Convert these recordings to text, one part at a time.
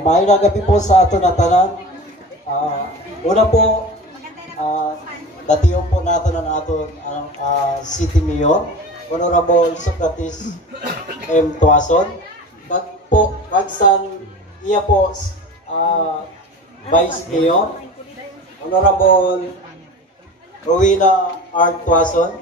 May nagabi po sa ato na tanan. Una po, datiyon po nato na nato ang City Mayor, Honorable Socrates M. Tuason. Kagsan iya po Vice Mayor, Honorable Rowena R. Tuason.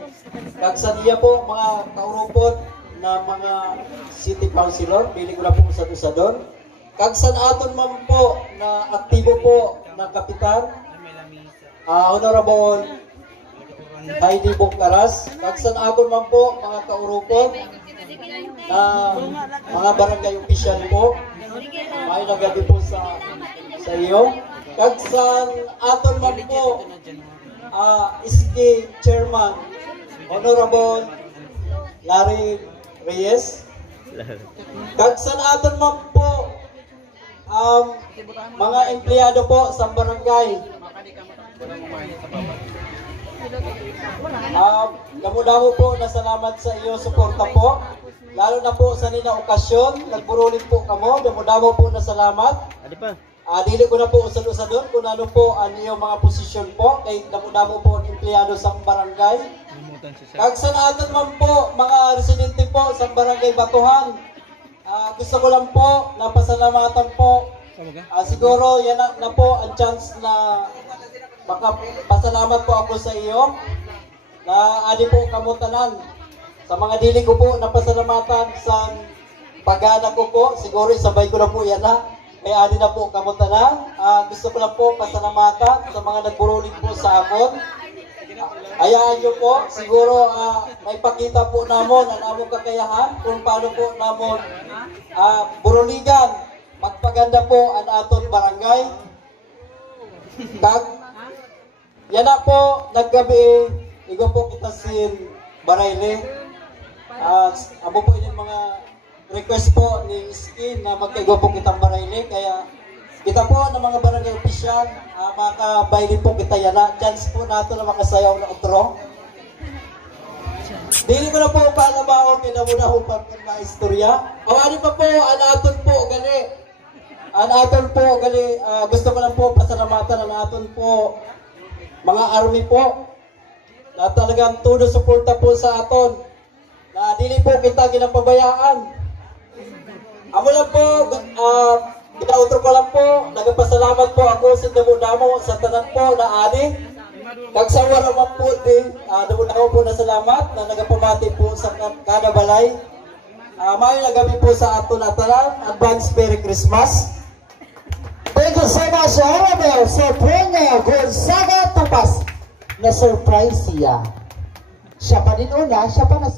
Kagsan iya po mga kaurupod na mga City Councilor, pili ko na po sa doon. Kagsan aton man po na aktibo po na kapitan, Honorable Heidi Bongkaras. Kagsan aton man po mga kaurupod na mga barangay official po, may nagabi po sa iyo. Kagsan aton man po SK Chairman Honorable Larry Reyes. Kagsan aton man po mga empleyado po sa barangay. Damo-damo po na salamat sa iyo suporta po. Lalo na po sa nina okasyon, nagburulit po kamo. Damo-damo po na salamat. Dili ko na po usad-usadon kung ano po ang iyong mga posisyon po. Kay damo-damo po ang empleyado sa barangay. Kagsan aton man po mga residente po sa barangay Batuhan. Gusto ko lang po na pasalamatan po. Siguro yan na po ang chance na pasalamat po ako sa iyo na adi po kamutanan sa mga dili ko po na pasalamatan sa pag-anak ko po. Siguro sabay ko na po yan na may adi na po kamutanan. Gusto ko lang po pasalamatan sa mga nagburulit po sa akon. Hayaan nyo po, siguro may pakita po namon ang among kakayahan kung paano po namon buruligan, magpaganda po ang aton barangay. Yan na po, naggabi, igo po kita sin Barayle. Amo po yung mga request po ni Skin na magkaigo po kitang Barayle, kaya kita po ng mga barangay official, makabaylin po kita yana. Chance po nato na makasayaw na utro. Dili ko na po palabaon, kinamuna ko pa na istorya. Awali pa po, anaton po gali. Anaton po gali, gusto ko lang po pasalamatan ang aton po mga army po na talagang todo suporta po sa aton. Na dili po kita ginapabayaan. Amo lang po, ginautro ko lang po, nagpasalamat po ako sa damo-damo sa tanan po na adi. Kagsawar naman po din, damo-damo po na salamat na nagapamati po sa kada balay. May nagabi po sa ato na tanan. Advance Merry Christmas. Thank you so much, Honorable Sobrina Gonzaga Tupas. Na-surprise siya. Siya pa din una, siya pa na